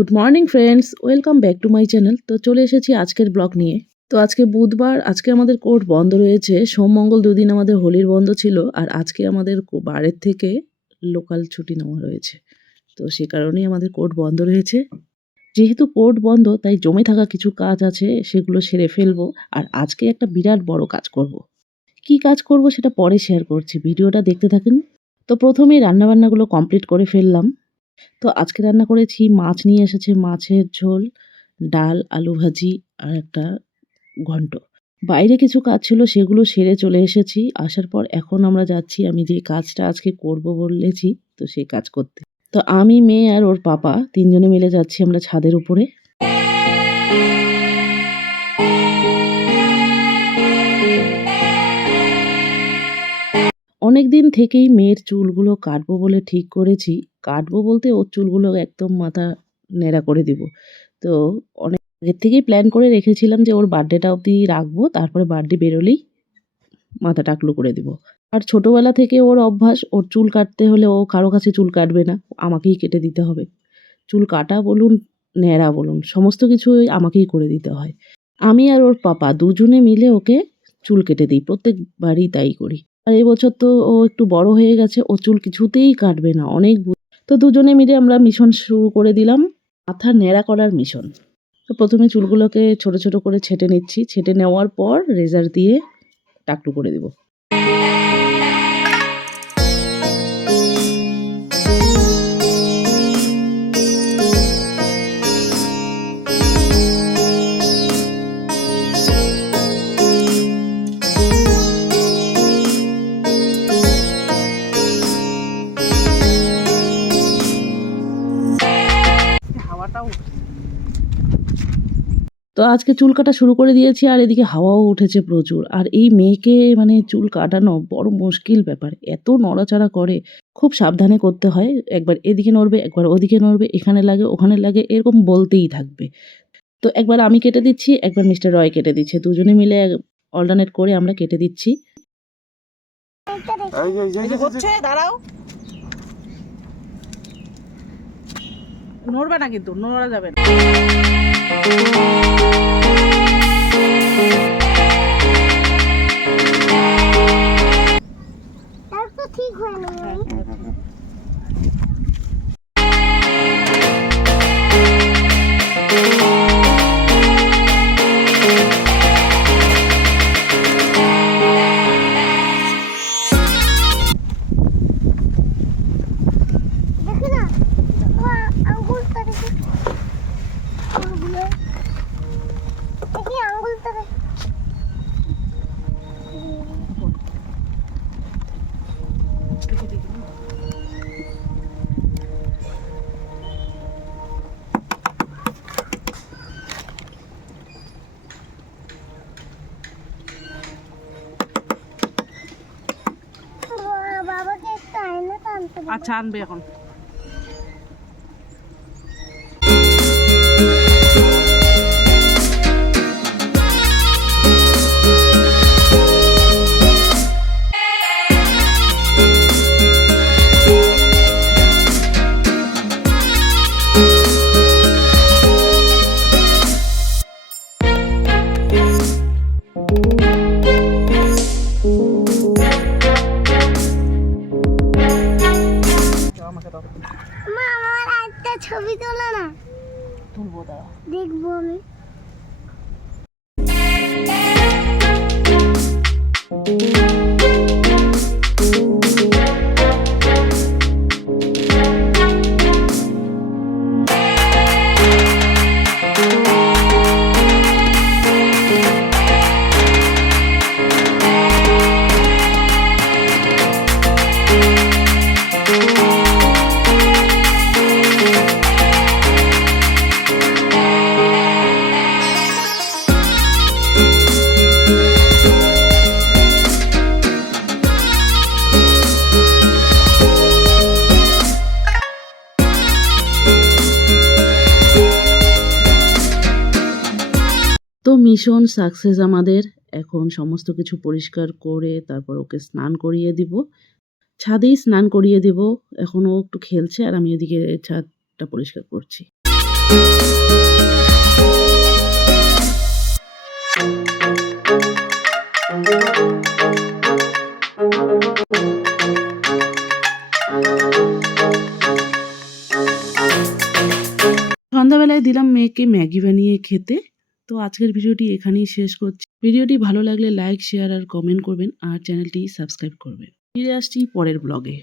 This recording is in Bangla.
Good morning friends, welcome back to my channel. তো চলে এসেছি আজকের ব্লগ নিয়ে। তো আজকে বুধবার, আজকে আমাদের কোর্ট বন্ধ রয়েছে। সোম মঙ্গল দুদিন আমাদের হোলির বন্ধ ছিল, আর আজকে আমাদের বারের থেকে লোকাল ছুটি নেওয়া রয়েছে। তো সে কারণেই আমাদের কোর্ট বন্ধ রয়েছে। যেহেতু কোর্ট বন্ধ, তাই জমে থাকা কিছু কাজ আছে, সেগুলো সেরে ফেলবো। আর আজকে একটা বিরাট বড় কাজ করব। কি কাজ করব সেটা পরে শেয়ার করছি, ভিডিওটা দেখতে থাকেন। তো প্রথমেই রান্নাবান্নাগুলো কমপ্লিট করে ফেললাম। তো আজকে রান্না করেছি, মাছ নিয়ে এসেছে, মাছের ঝোল, ডাল, আলু ভাজি আর একটা ঘন্ট। বাইরে কিছু কাজ ছিল, সেগুলো সেরে চলে এসেছি। আসার পর এখন আমরা যাচ্ছি, আমি যে কাজটা আজকে করব বলেছি, তো সেই কাজ করতে। তো আমি, মেয়ে আর ওর পাপা তিনজনে মিলে যাচ্ছি আমরা ছাদের উপরে। অনেকদিন থেকেই মেয়ের চুলগুলো কাটবো বলে ঠিক করেছি। কাটবো বলতে ওর চুলগুলো একদম মাথা ন্যাড়া করে দিব। তো অনেক আগের থেকেই প্ল্যান করে রেখেছিলাম যে ওর বার্থডেটা অবধি রাখবো, তারপরে বার্থডে বেরোলেই মাথা টাকলু করে দিব। আর ছোটবেলা থেকে ওর অভ্যাস, ওর চুল কাটতে হলে ও কারো কাছে চুল কাটবে না, আমাকেই কেটে দিতে হবে। চুল কাটা বলুন, ন্যাড়া বলুন, সমস্ত কিছুই আমাকেই করে দিতে হয়। আমি আর ওর পাপা দুজনে মিলে ওকে চুল কেটে দিই, প্রত্যেকবারই তাই করি। আর এবছর তো ও একটু বড় হয়ে গেছে, ও চুল কিছুতেই কাটবে না, অনেক তো দুজনে মিলে আমরা মিশন শুরু করে দিলাম, মাথা ন্যাড়া করার মিশন। তো প্রথমে চুলগুলোকে ছোট ছোট করে ছেঁটে নিচ্ছি, ছেঁটে নেওয়ার পর রেজার দিয়ে টাকলু করে দিব। তো আজকে চুল কাটা শুরু করে দিয়েছি, আর এদিকে হাওয়াও উঠেছে প্রচুর। আর এই মেয়েকে মানে চুল কাটানো বড় মুশকিল ব্যাপার, এত নড়াচড়া করে, খুব সাবধানে করতে হয়। একবার এদিকে নড়বে, একবার ওদিকে নড়বে, এখানে লাগে ওখানে লাগে, এরকম বলতেই থাকবে। তো একবার আমি কেটে দিচ্ছি, একবার মিস্টার রয় কেটে দিচ্ছে, দুজনে মিলে অল্টারনেট করে আমরা কেটে দিচ্ছি। দাঁড়াও, নড়বে না, কিন্তু নড়া যাবে না। ঠিক হয়নি। আচ্ছা, আনবে এখন। ছবি তোলা না, তুলবো, দাঁড়া দেখবো আমি। তো মিশন সাকসেস আমাদের। এখন সমস্ত কিছু পরিষ্কার করে তারপর ওকে স্নান করিয়ে দিব, ছাদেই স্নান করিয়ে দিব। এখন ও একটু খেলছে, আর আমি ওদিকে ছাদটা পরিষ্কার করছি। সন্ধ্যাবেলায় দিলাম মেয়েকে ম্যাগি বানিয়ে খেতে। তো আজকের ভিডিওটি এখানেই শেষ করছি। ভিডিওটি ভালো লাগলে লাইক, শেয়ার আর কমেন্ট করবেন আর চ্যানেলটি সাবস্ক্রাইব করবেন। ফিরে আসছি পরের ব্লগে।